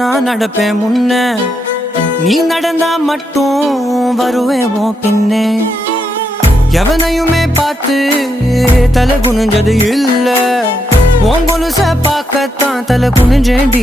நான் நடப்பேன் முன்ன, நீ நடந்தா மட்டும் வருவேன் உன் பின்னே. எவனையுமே பார்த்து தலை குனிஞ்சது இல்ல, உன் கொலுச பார்க்கத்தான் தலை குனிஞ்சேண்டி.